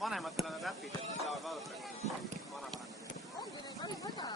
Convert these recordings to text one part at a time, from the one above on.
vanematele need äpid, et nad saavad vaadata vanavanemaga. Ongi neid päris väga.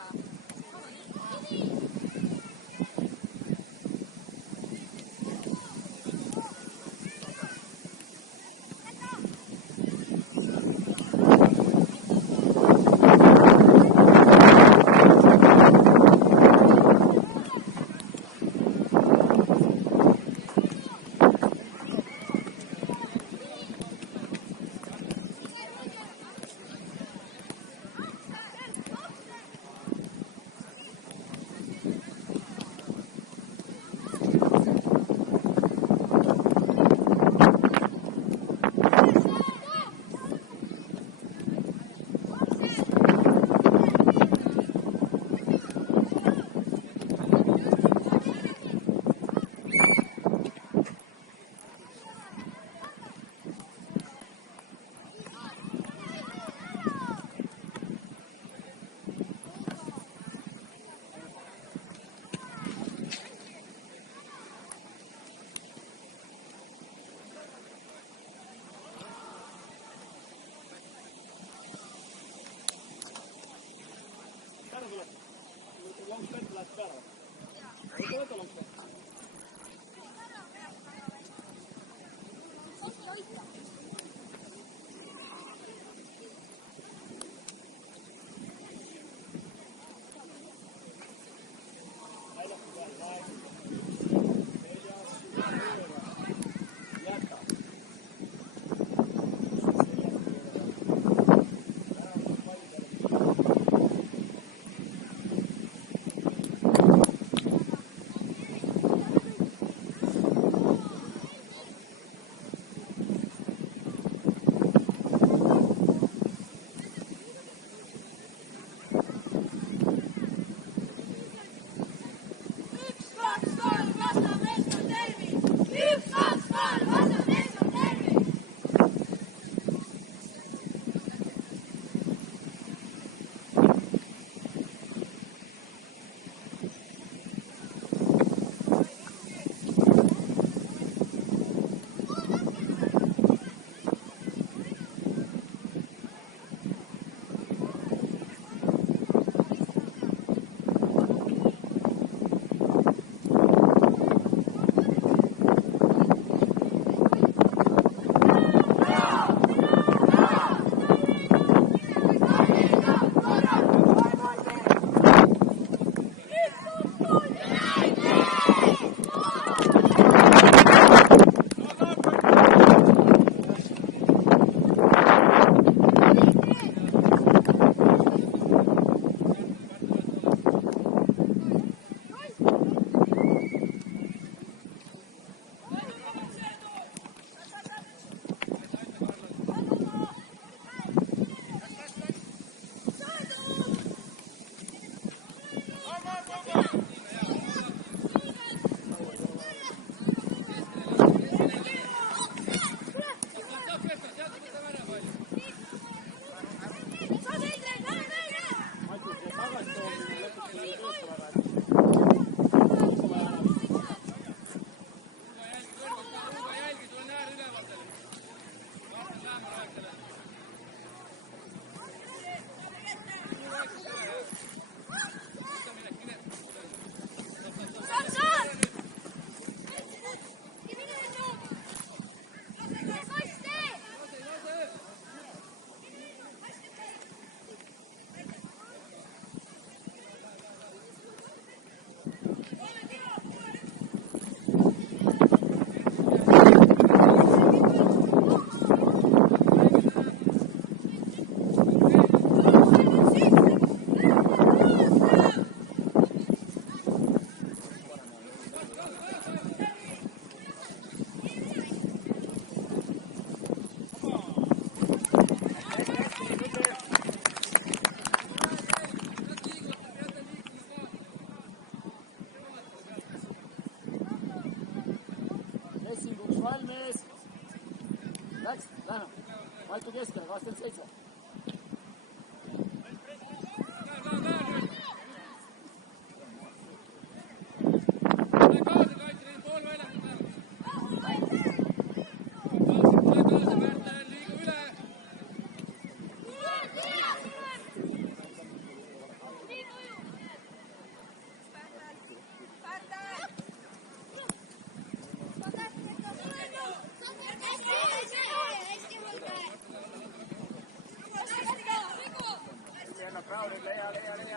Maitu keskellä, 27.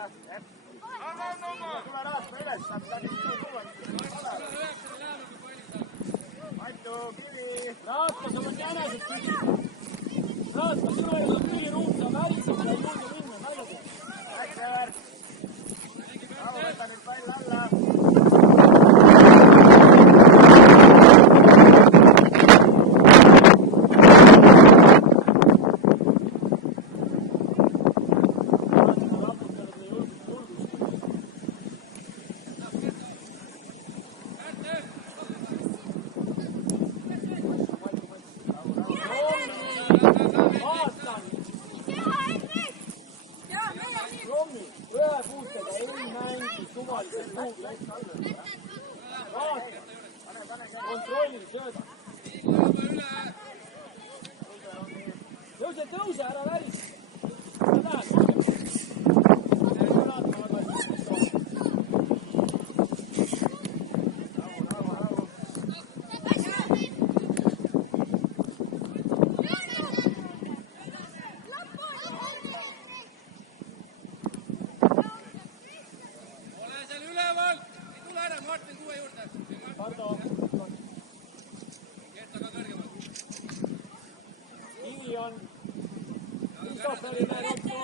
tule Raatma üles, saab ta nüüd tuua. Matu, Kivi. Raatma, sul on jänesed kivi. Raatma, sinu ees on kiviruum, sa värised ja ei julge minna, nalja teed. Äkki. Võta nüüd pall alla. Kontrolli, sööda. Tõuse, ära väris. Kivi on Kristofferile lõppu.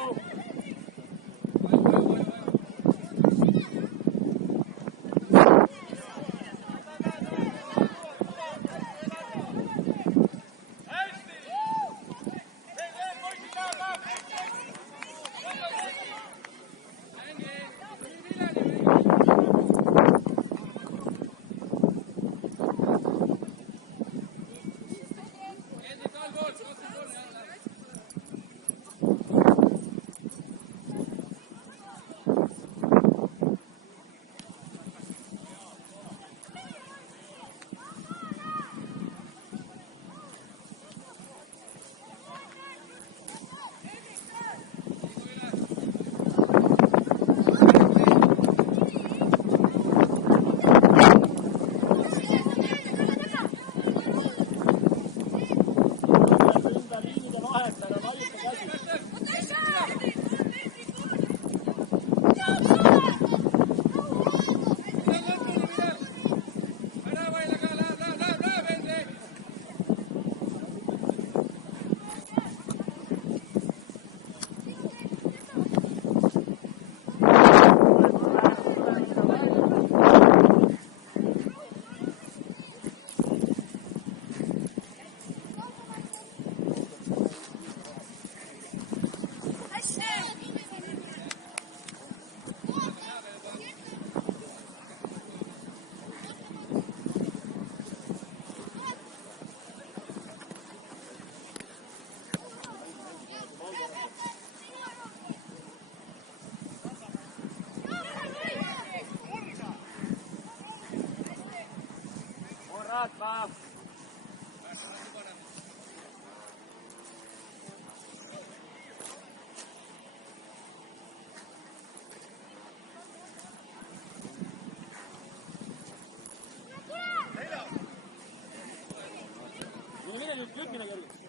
Raatma. Mine nüüd kütmine kerge.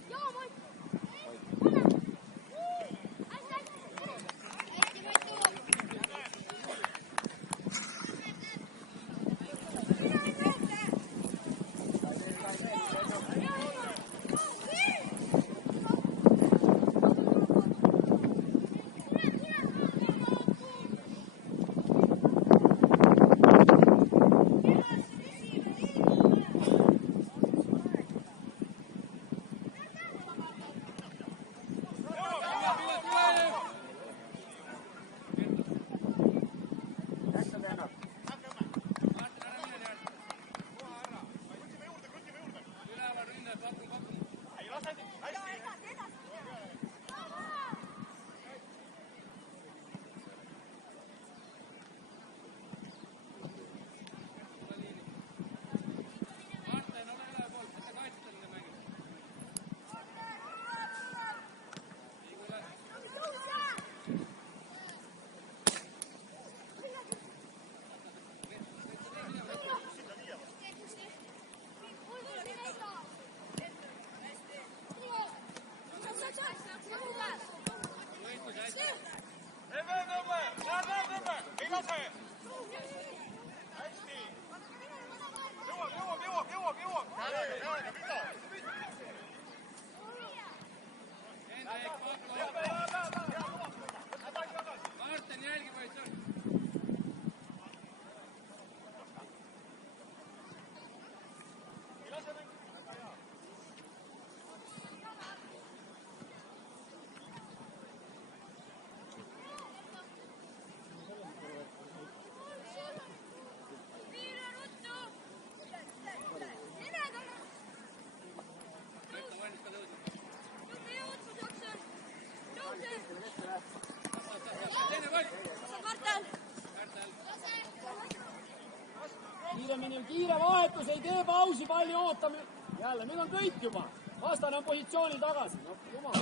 kiire vahetus, ei tee pausi, palli ootamine. Jälle, nüüd on kõik juba. Vastane on positsioonil tagasi. No, jumal.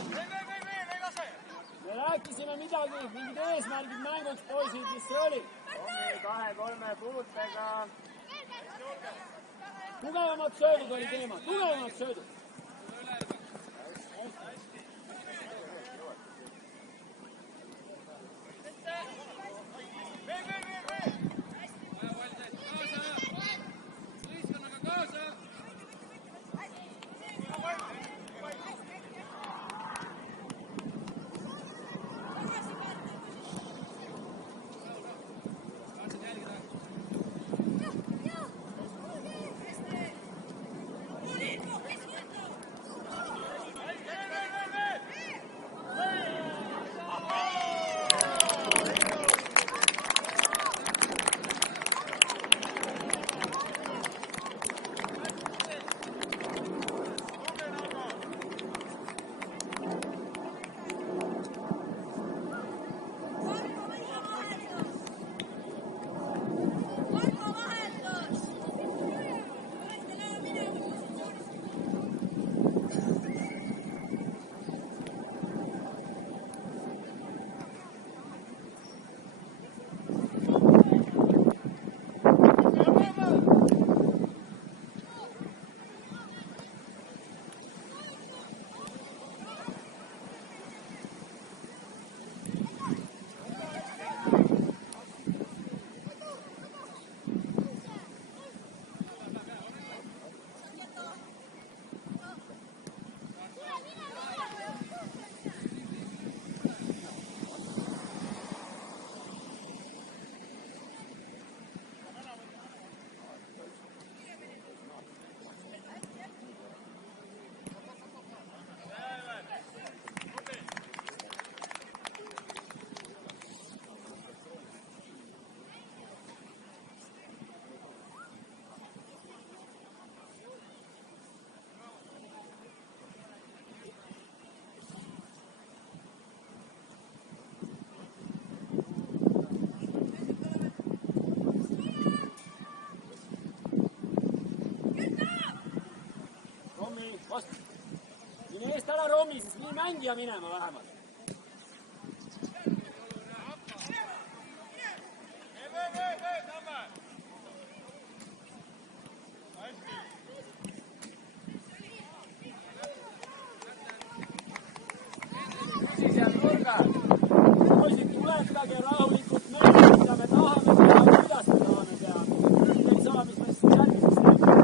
Ei lase! Me rääkisime midagi, mingid eesmärgid mänguks, poisid, mis see oli? 2-3 puutega. Tugevamad söödud oli teema, tugevamad söödud. Mine eest ära Romi, siis nii mängija minema vähemalt. Poisid, tuletage rahulikult meelde, mida me tahame teha, kuidas me tahame teha. Nüüd ei saa, mis me siis järgmiseks teeme.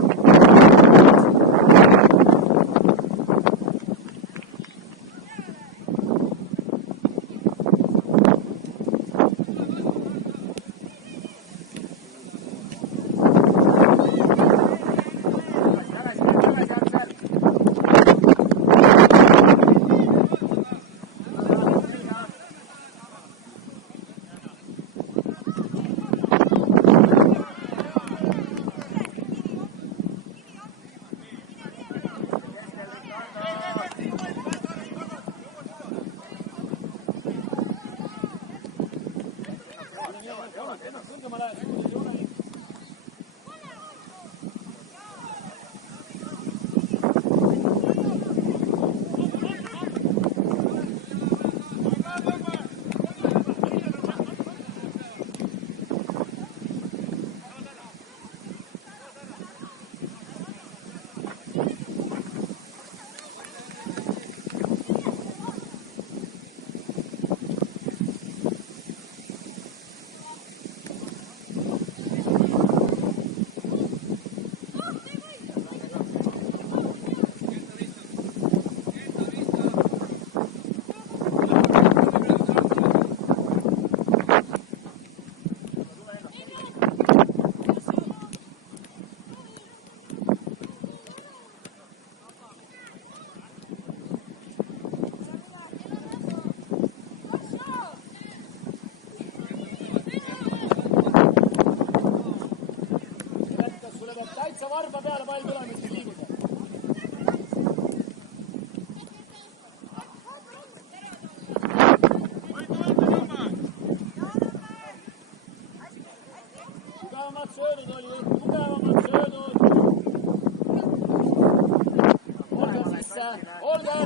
olge.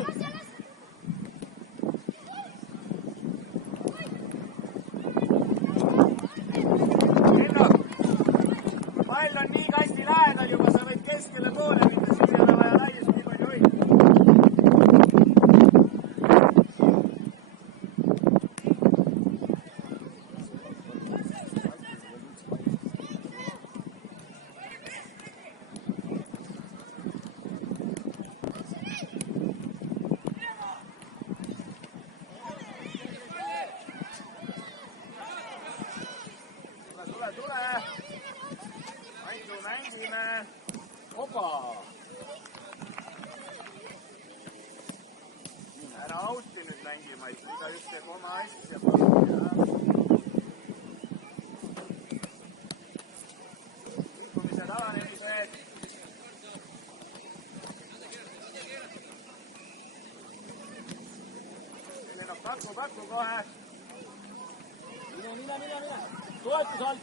Pall on nii kasti lähedal juba, sa võid keskele poole minna, siis ei ole vaja laiust nii palju hoida. Tule! Aitu mängime! Opa! Ära auti nüüd mängima, iga üks teeb oma asja. Liikumised avanemised. Helena, paku kohe. Mine. Toetus alt.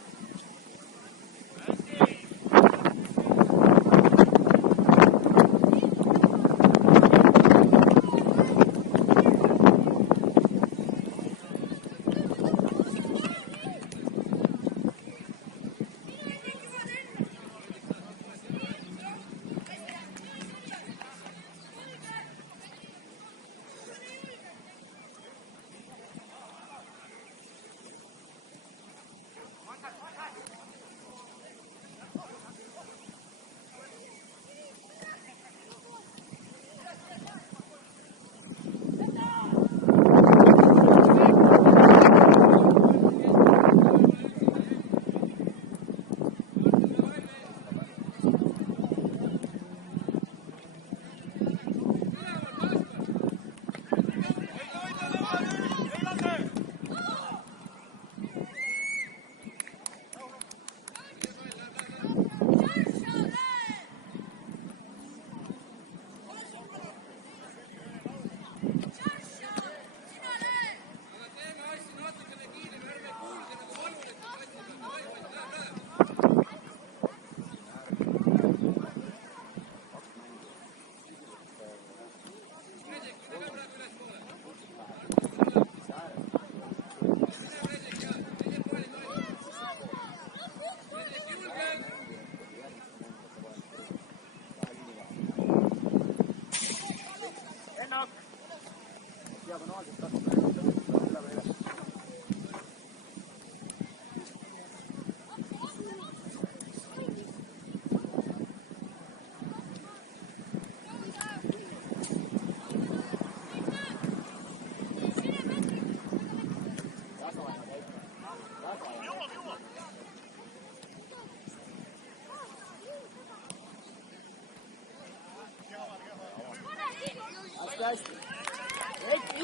Hästi.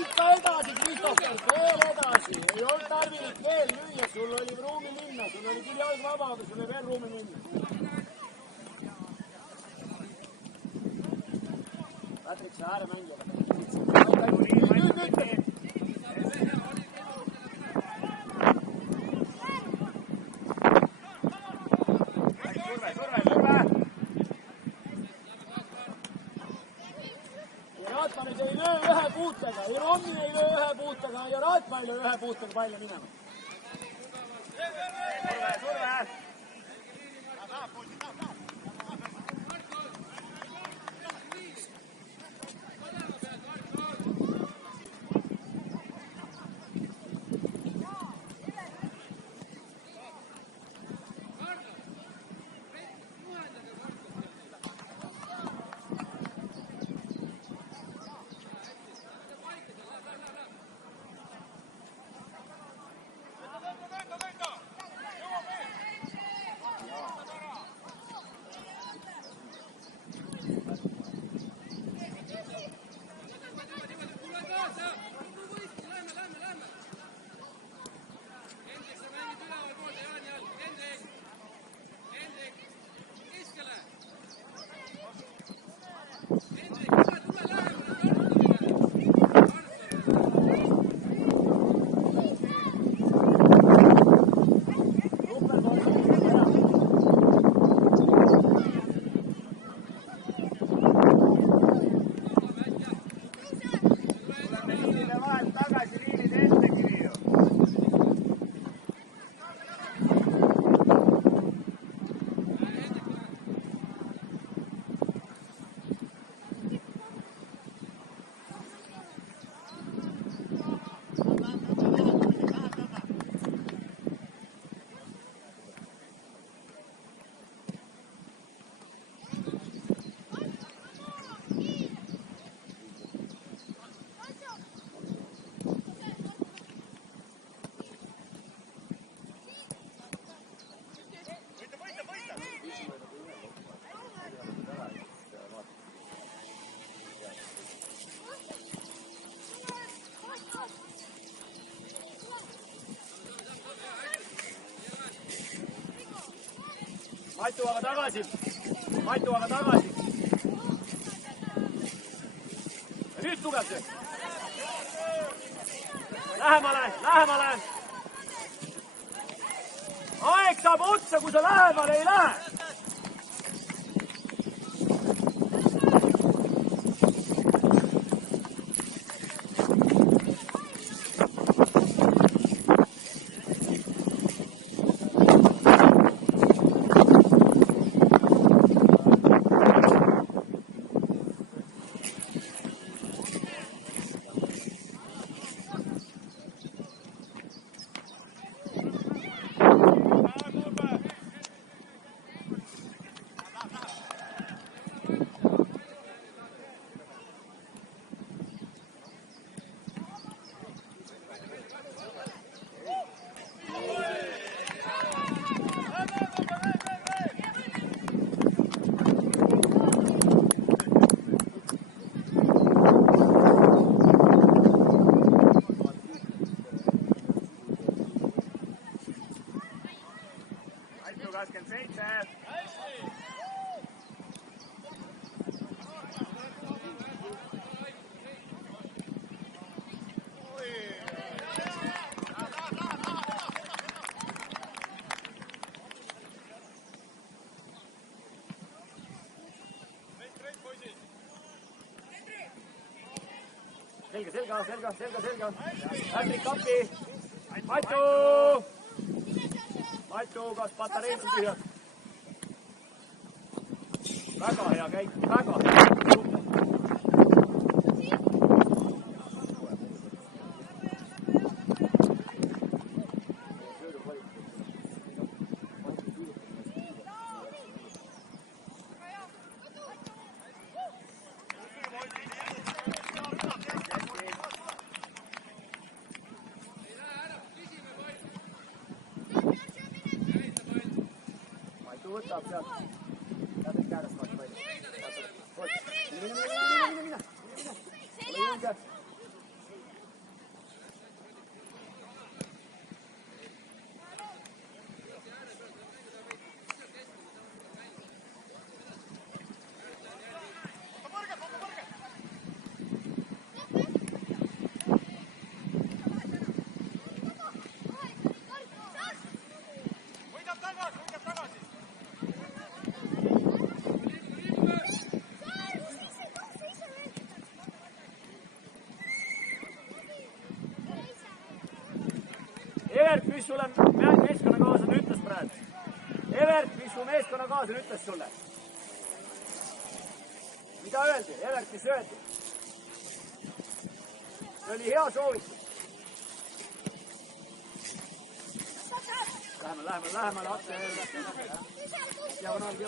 Ikka edasi, Kristoffer, veel edasi. Ei olnud tarvilik veel lüüa, sul oli ruumi minna, sul oli küll jalg vaba, aga sul oli veel ruumi minna. Patrik, sa ääremängija. Nüüd. Raatmanis ei löö ühe puutega, Ironni ei löö ühe puutega ja Raatma ei löö ühe puutega palju minema. Surve! Matu aga tagasi. Matu aga tagasi. Ja nüüd tuleb see. Lähemale, lähemale. Aeg saab otsa, kui sa lähemale ei lähe. Selga. Patrick Kappi. Matu, kas patareid on tühjad? Väga hea käik, väga hea. Võtab sealt. Lähed käärest vaata palju. Mine. Ole julge. Evert, mis sulle meeskonnakaaslane ütles praegu? Evert, mis su meeskonnakaaslane ütles sulle? Mida öeldi? Evert, mis öeldi? See oli hea soovitus. Lähemale, hakka öelda. Diagonaali.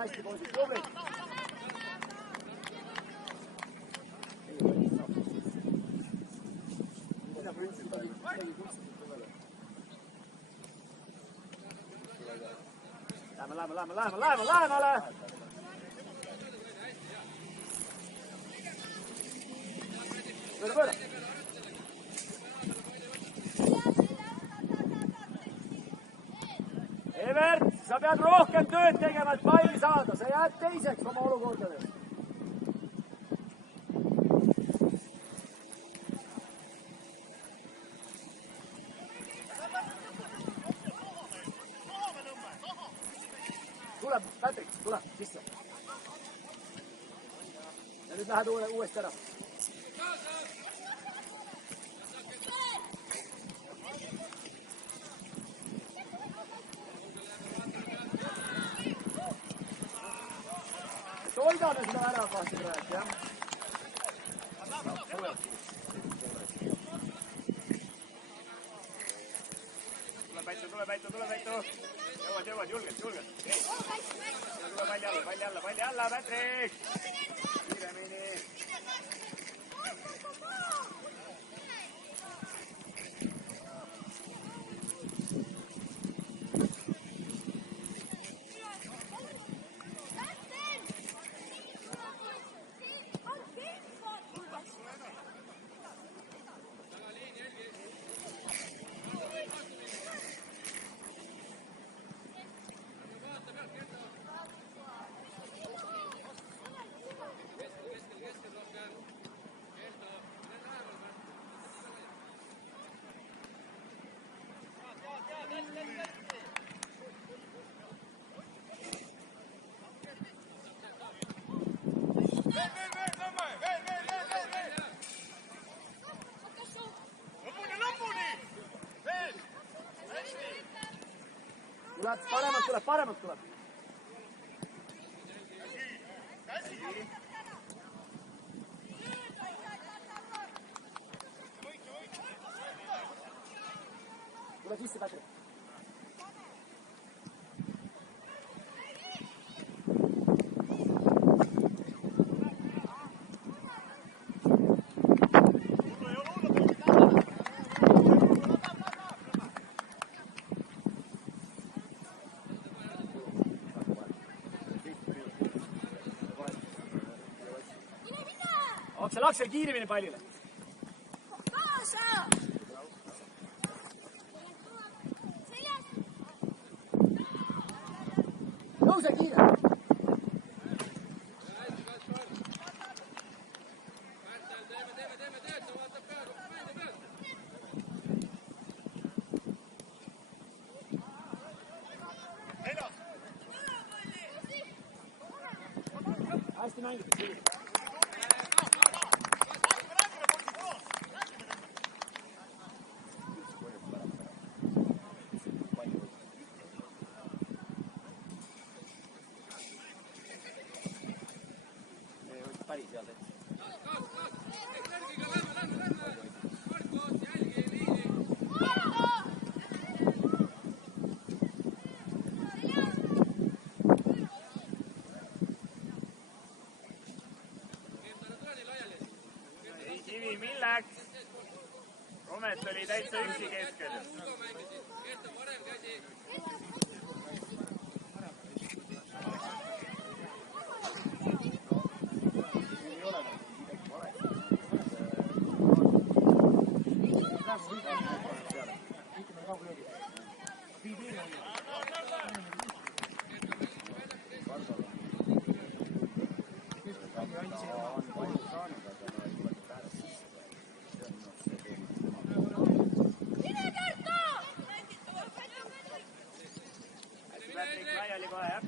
Hästi, poisid, tubli. Lähemale. Pööra. Evert, sa pead rohkem tööd tegema, et palli saada. Sa jääd teiseks oma olukordades. Tuleb, Patrick, tuleb sisse. Ja nüüd lähed uuesti ära. Toidame seda ära kahti praegu, jah? Tule väitu. Jõuad, julgelt. Tule palli alla, Patrick! Kiiremini. Mats, paremalt tuleb. Tule sisse, Patrik. Aksel, kiiremini pallile. Tõuse kiire. Hästi mängitud. Kivi milleks? Romet oli täitsa üksi keskel. Patrik laiali kohe, jah?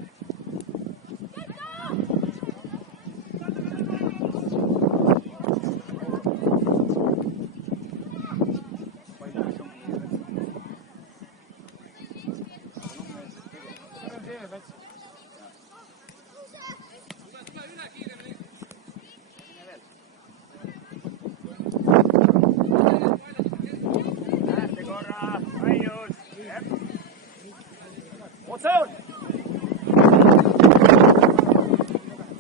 Lähte korra, aius, jah? Otse on!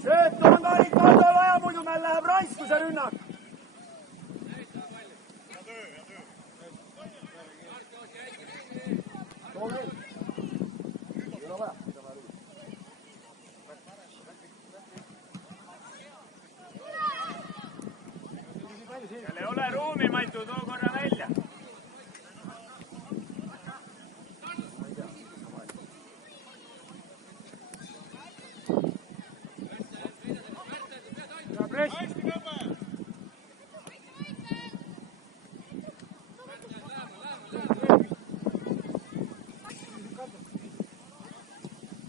Söötu on Kaldol vaja, muidu meil läheb raisku see rünnak. Seal ei ole ruumi, Maitu, too korra välja.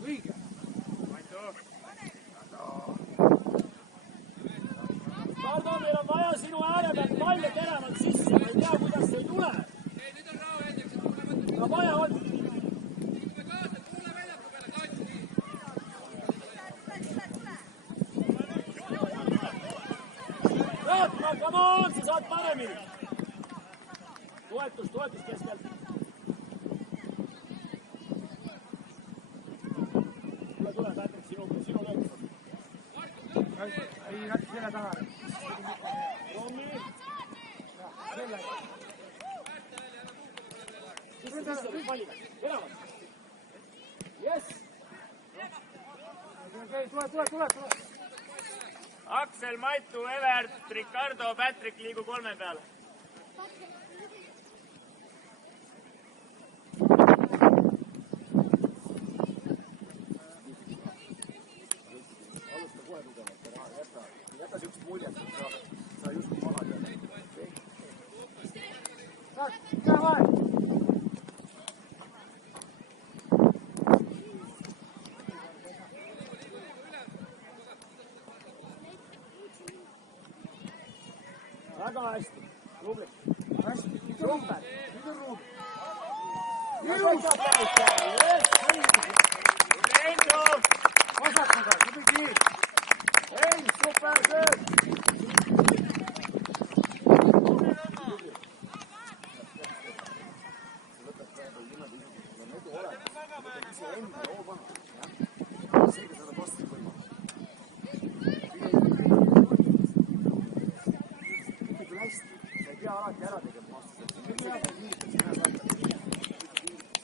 Õige. Kardo, meil on vaja sinu ääre pealt palle teravalt sisse. Ma ei tea, kuidas see ei tule. Aga vaja on. Raatma, come on, sa saad paremini. Toetus keskelt. Tule, Patrik, sinu lõõgus. Ei, läks selle taha. Rommi. Sellega. Sisse, palliga. Teravalt. Yes. Tule. Aksel, Maitu, Evert, Ricardo, Patrik liigu 3 peale. Jäta siukest muljet, et sa just maha tead. Hea vahe! Väga hästi. Rublik. Hästi. Rumper. Nüüd on ruumi. ilusad väita! Enzo! Vasakuga, tubli! Ei, super sööd! Alati ära tegema vastu. Kõik läheb liigitakse ühe paika.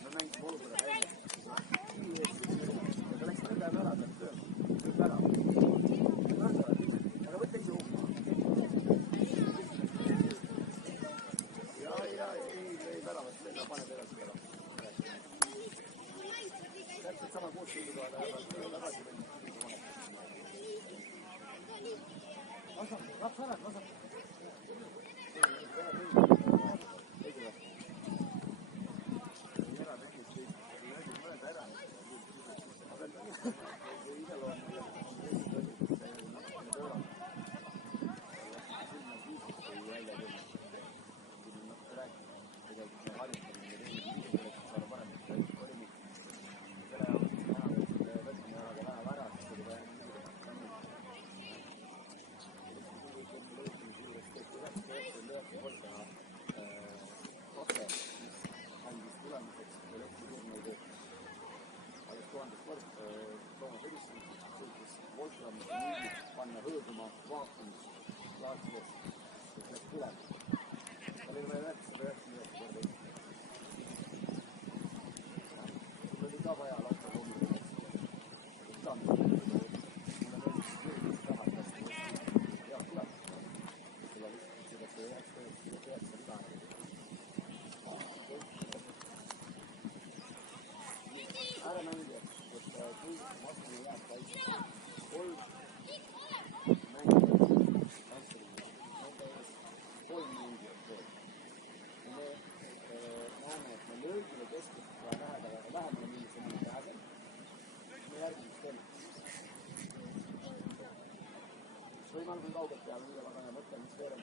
Me mängime olukorda välja. Ta läks nõnda ära, ta tööb ära. Aga võtta ise hukka. Ja, ei väravat, ta paneb edasi ära. Täpselt sama koosseiduga lähevad tagasi välja. Laps ära, laps ära. Panna hõõduma vaakumis laasides, et läks tuleb. Ta oli vaja 999 korda. Mul oli ka vaja lausa hommikul. Mulle meeldis taha, et hästi hea tuleb. Seda lihtsalt see 999 viga. Ära mängija, et kui vastu jääb täis 3 võimalus kaugelt peale, mida ma kannan mõtlen, mis veerem.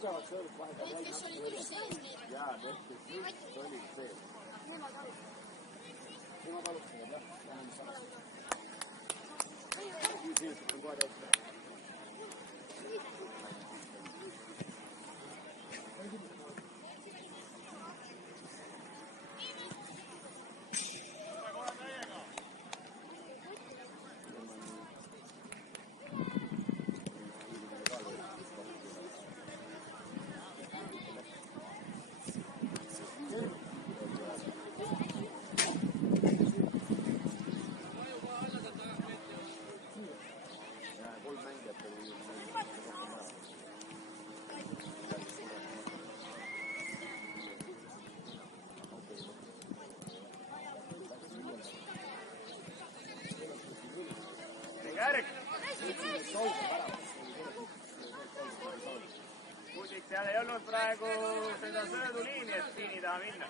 Tugevat söödud vahepeal jäi natuke üle. Jaa, tehtud just oli see. Nemad alustavad, jah. Läheme samas. 5 minutit on kohe täis. jõudnud praegu seda sööduliini, et liini taha minna.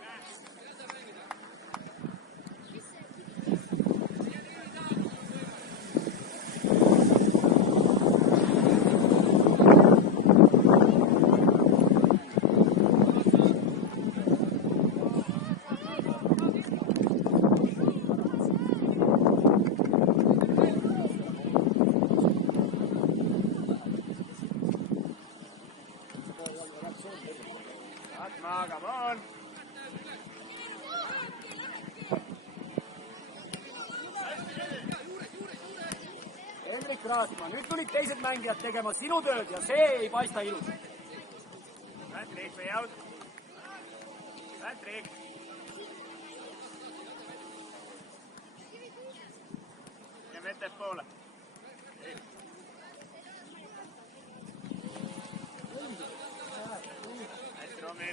Come on. Hendrik Raasmaa, nüüd tulid teised mängijad tegema sinu tööd ja see ei paista ilus. Patrick või out? Patrick. Ja vetet poole. Hästi, Romi.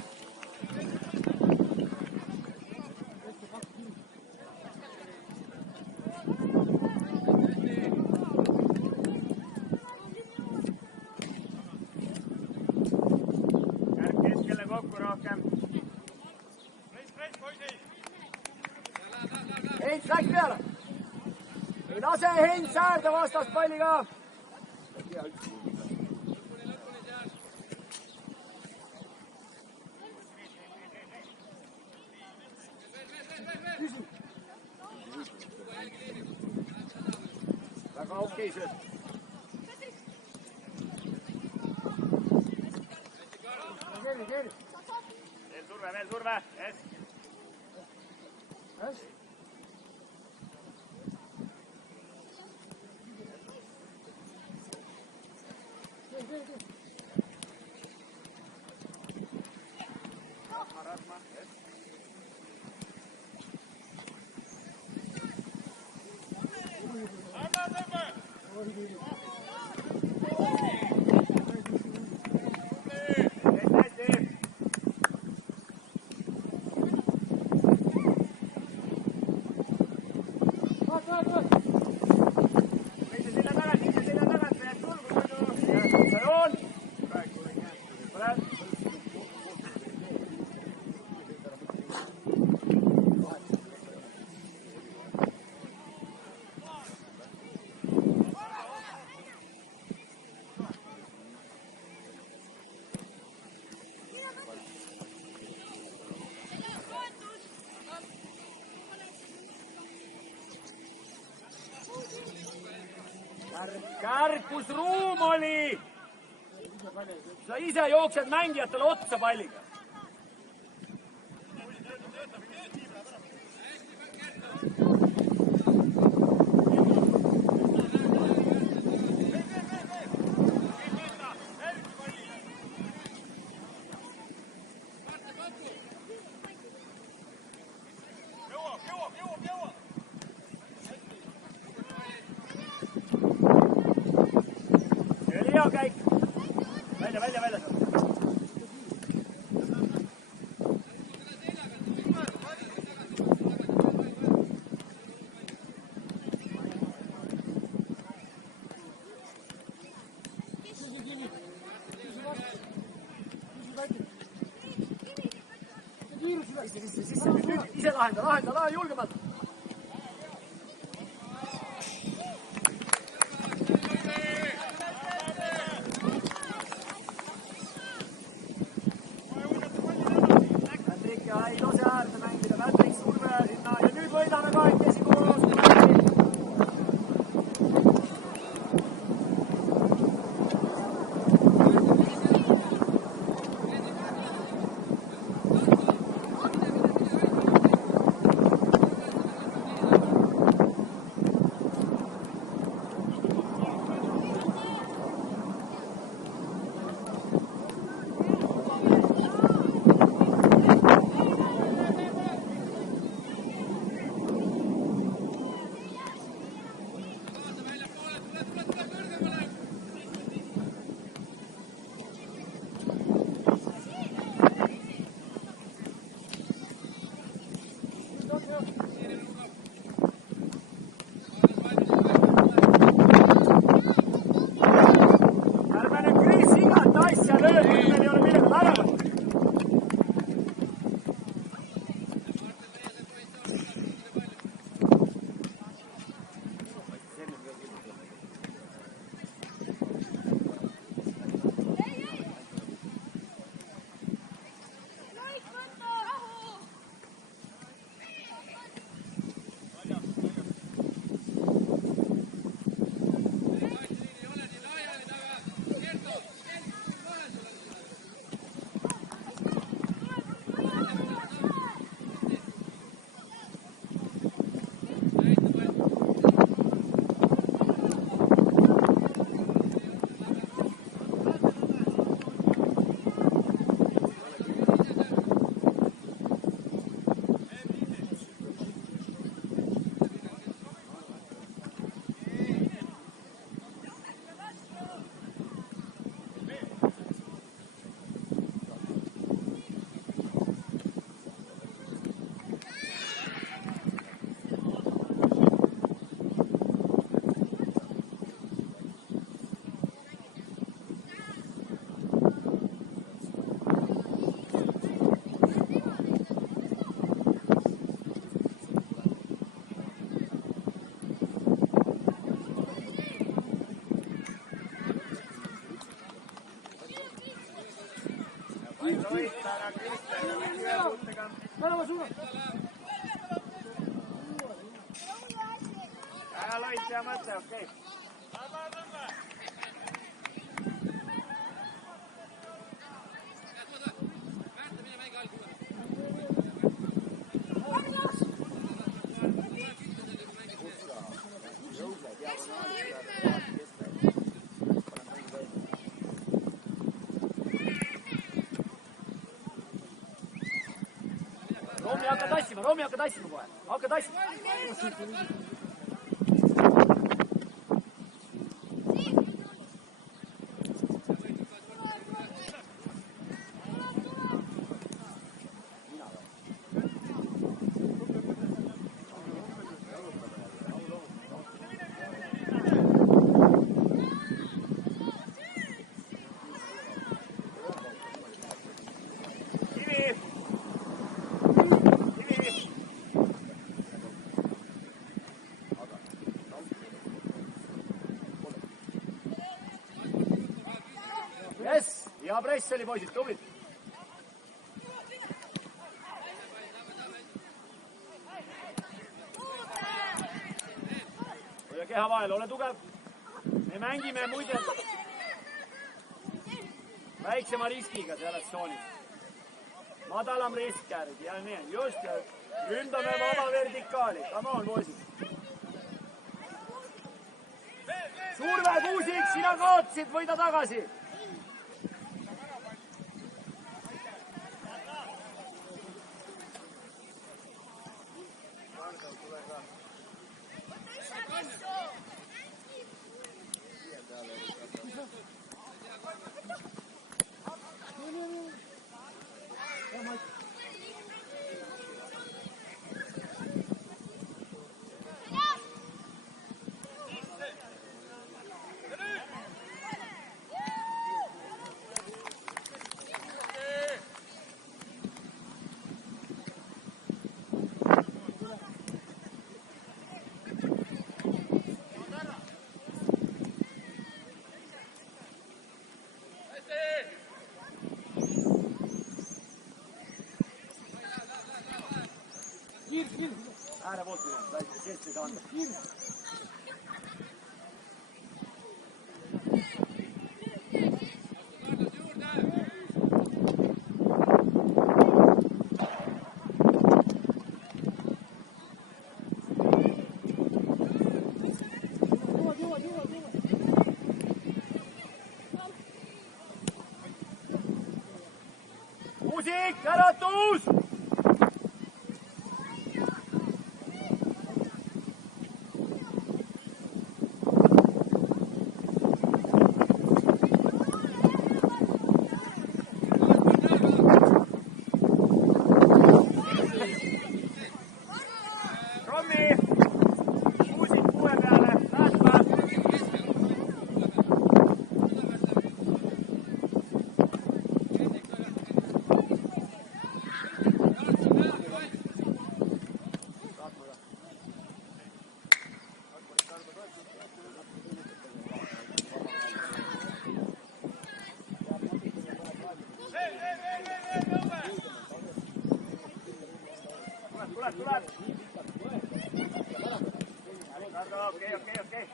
Heinz läks peale. Ei lase Heinz säärda vastast palliga. Väga okei sööd. Veel surve. Yes. Yes. Rasma. Yes. Kärg, kus ruum oli? Sa ise jooksed mängijatele otsa palliga. Hea käik. Välja sealt. Ise lahenda julgemalt. Ei lase äärde mängida, Patrick surve sinna ja nüüd võidame kahekesi koos. härra Kristjan, mingi mõttega. Väga loit ja mõte, okei. Romi hakka tassima kohe. Hakka tassima. Hea press oli, poisid, tublid. Hoia keha vahel, ole tugev. Me mängime muide väiksema riskiga selles tsoonis. Madalam risk järgi, ja nii, just, ründame vaba vertikaali. Come on, poisid. Surve, Kuusik, sina kaotasid, võida tagasi. Ääre poolt minna, seest ei saa anda. Kuusik, äratus! Tuleb. Okei.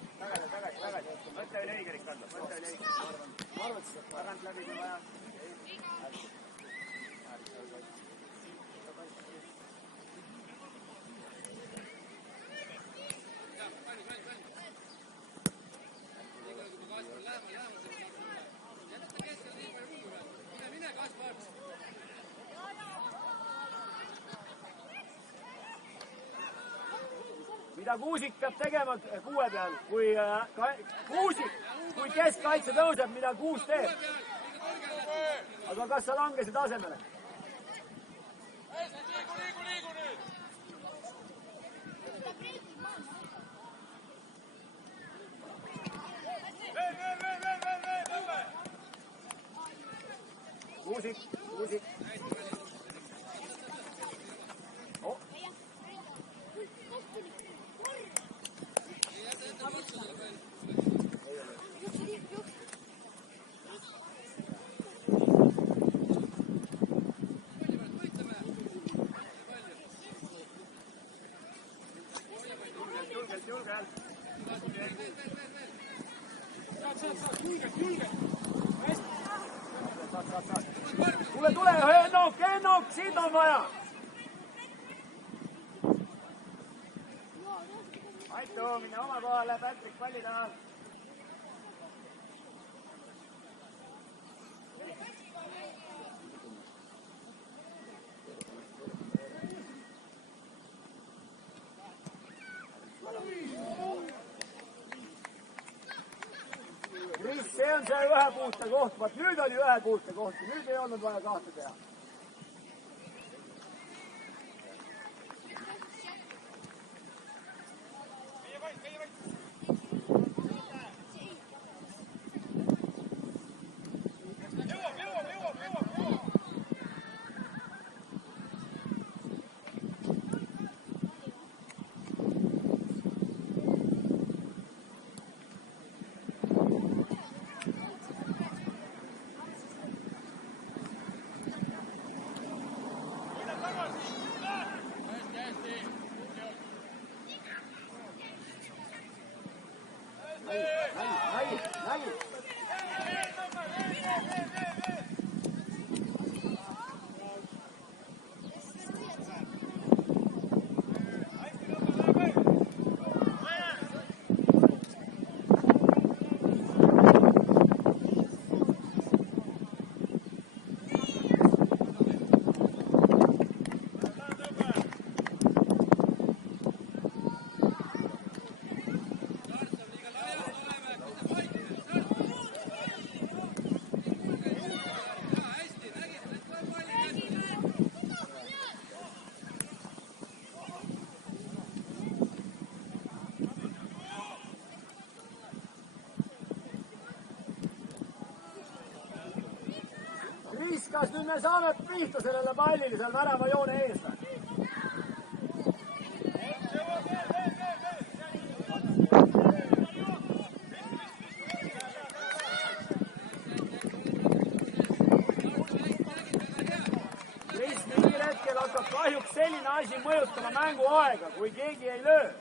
Tagasi. Mõtle oli õige, Ricardo. Mõtle oli õige. Tagant läbi on vaja. Mida Kuusik peab tegema kuue peal, kui keskkaitse tõuseb, mida Kuus teeb? Aga kas sa langesid asemele? Liigu nüüd! Kuusik. Tule, Hennok, siit on vaja. Aitu, mine oma kohale, Patrick, palli taha. Kris, see on see ühe puute koht, vaat nüüd oli ühe puute koht, nüüd ei olnud vaja kahte teha. Kas nüüd me saame pihta sellele pallile seal värava joone ees või? Kris, mingil hetkel hakkab kahjuks selline asi mõjutama mänguaega, kui keegi ei löö.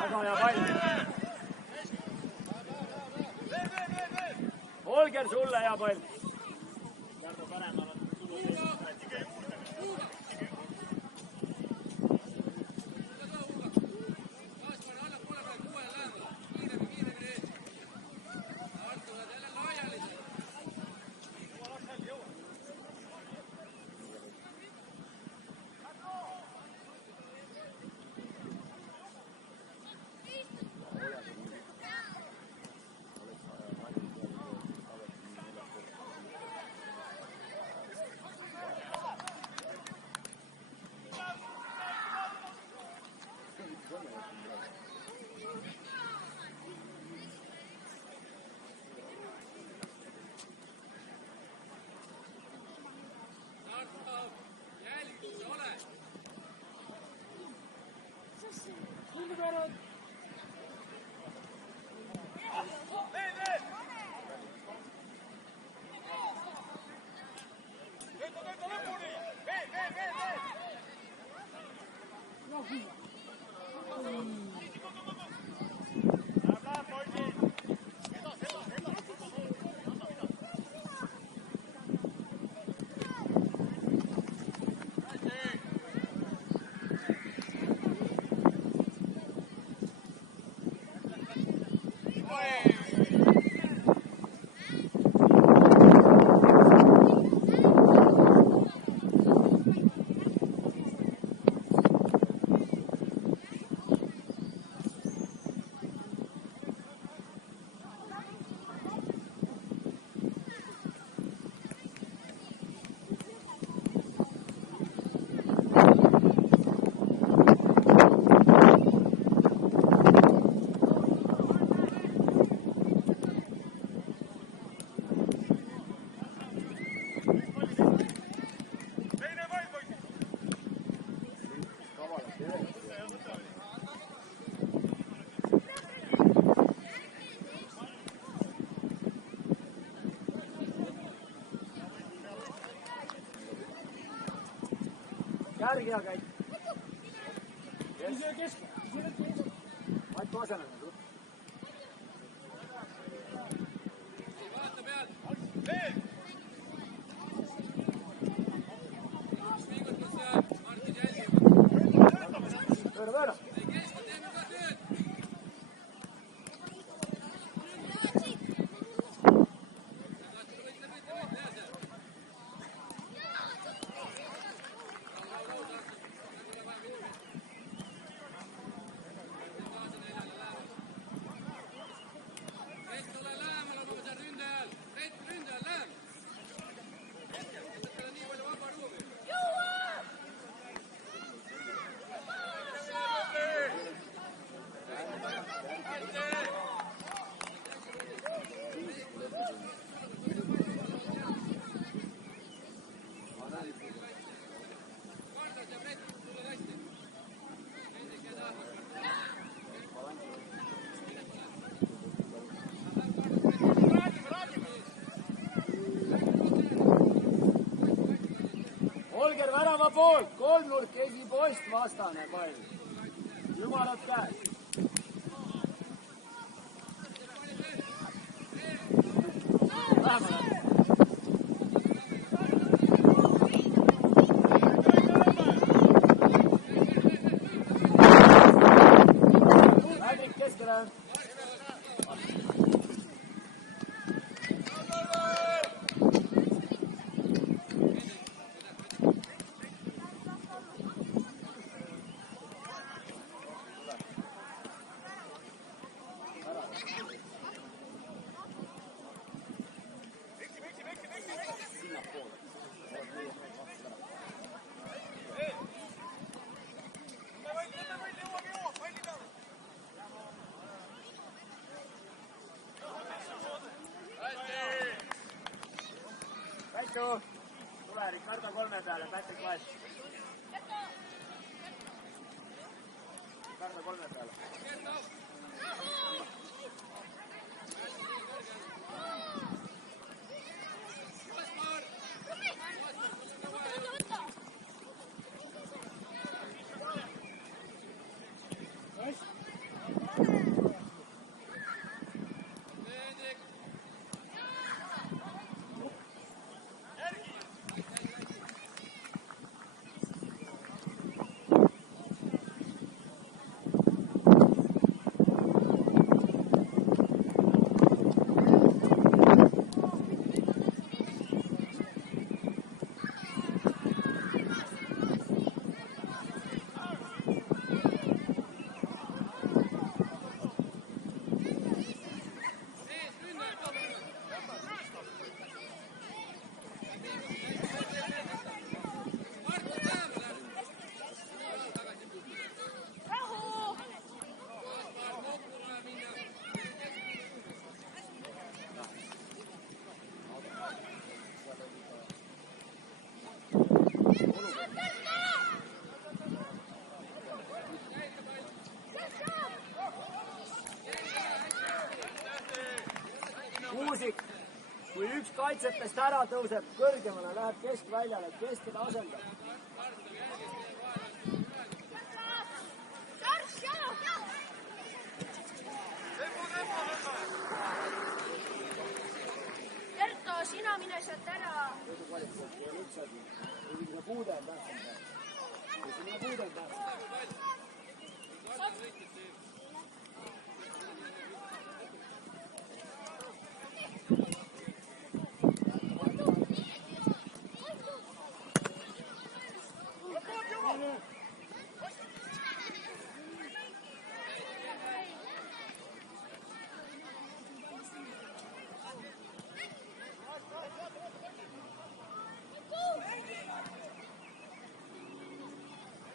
Väga hea pall. Holger, sulle hea pall. Järgi hea käib. Ise kesk. Aiko asenema. Vaata peal. Veel! Üks vingutus Martin jälgib. Pööra. Kesk, teeme ka tööd. Holger värava poolt, kolmnurk, esipoist vastane pall. Jumalad käes. Lähemale. Läbik keskele. Aitu! Tule Ricardo 3 peale, Patrick vahel. Ricardo 3 peale. Kuusik, kui üks kaitsetest ära tõuseb kõrgemale, läheb keskväljale, kes teda asendab. Erto, sina mine sealt ära. Kvaliteet ei ole üldse asi. Mingisugune puude on tähtsam. Mingisugune puude on tähtsam.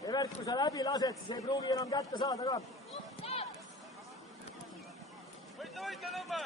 Evert, kui sa läbi lased, siis ei pruugi enam kätte saada ka. Võita nõmme!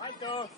Aitu!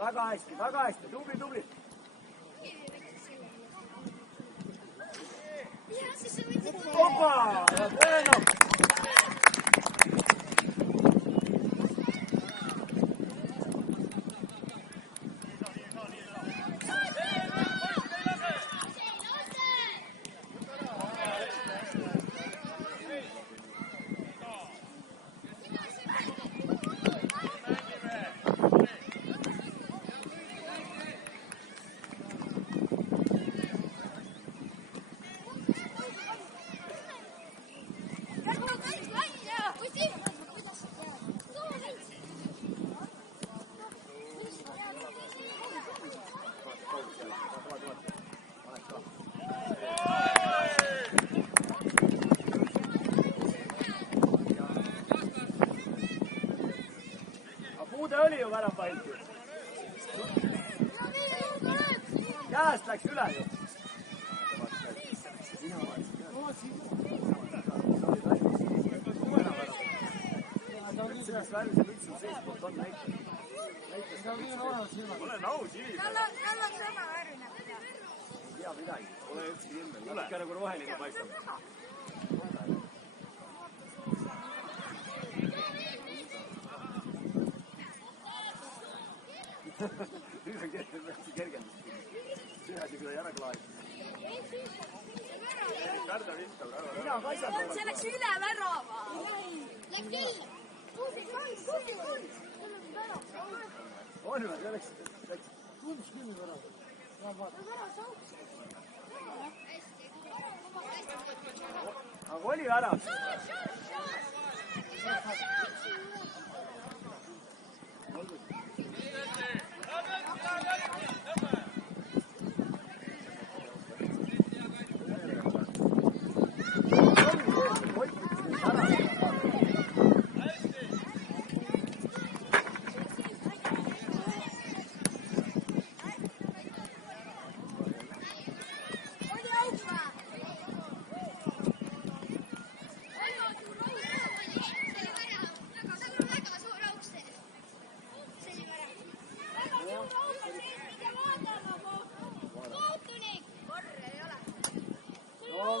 Väga hästi, tubli. Ja, siis sa võtsid Opa! Ja bueno! Puude oli ju värav palti. Käest läks üle ju. Sellest värvi see võtsin seestpoolt on näitas. Olen aus inimene. Tal on sama värvine. Ei tea midagi. Ole üldse kindel. Natuke nagu roheline paistab. Nüüd on kergendust. See asi, kui ta ära klaaris. Kärda vistab. Mina kaisad. See läks üle värava. Läks üle. On või? See läks. Tundus küll värav. Aga oli värav.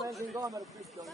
Meil siin kaamerad püsti on.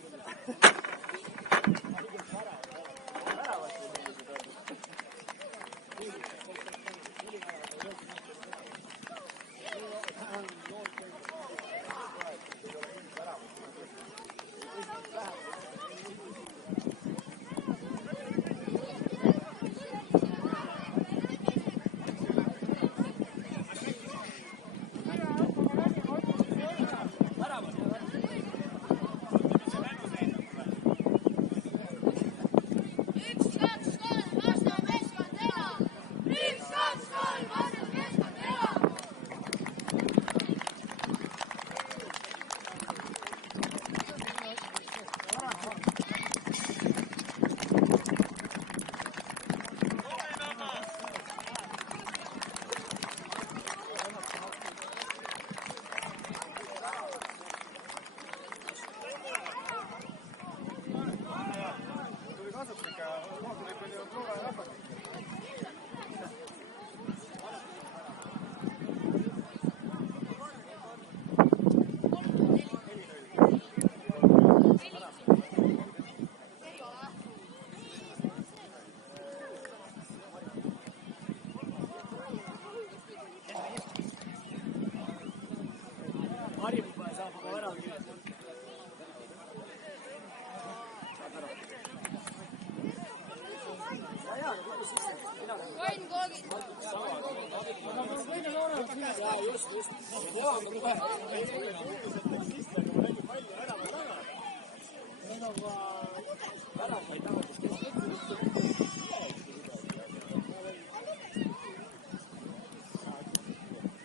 Just.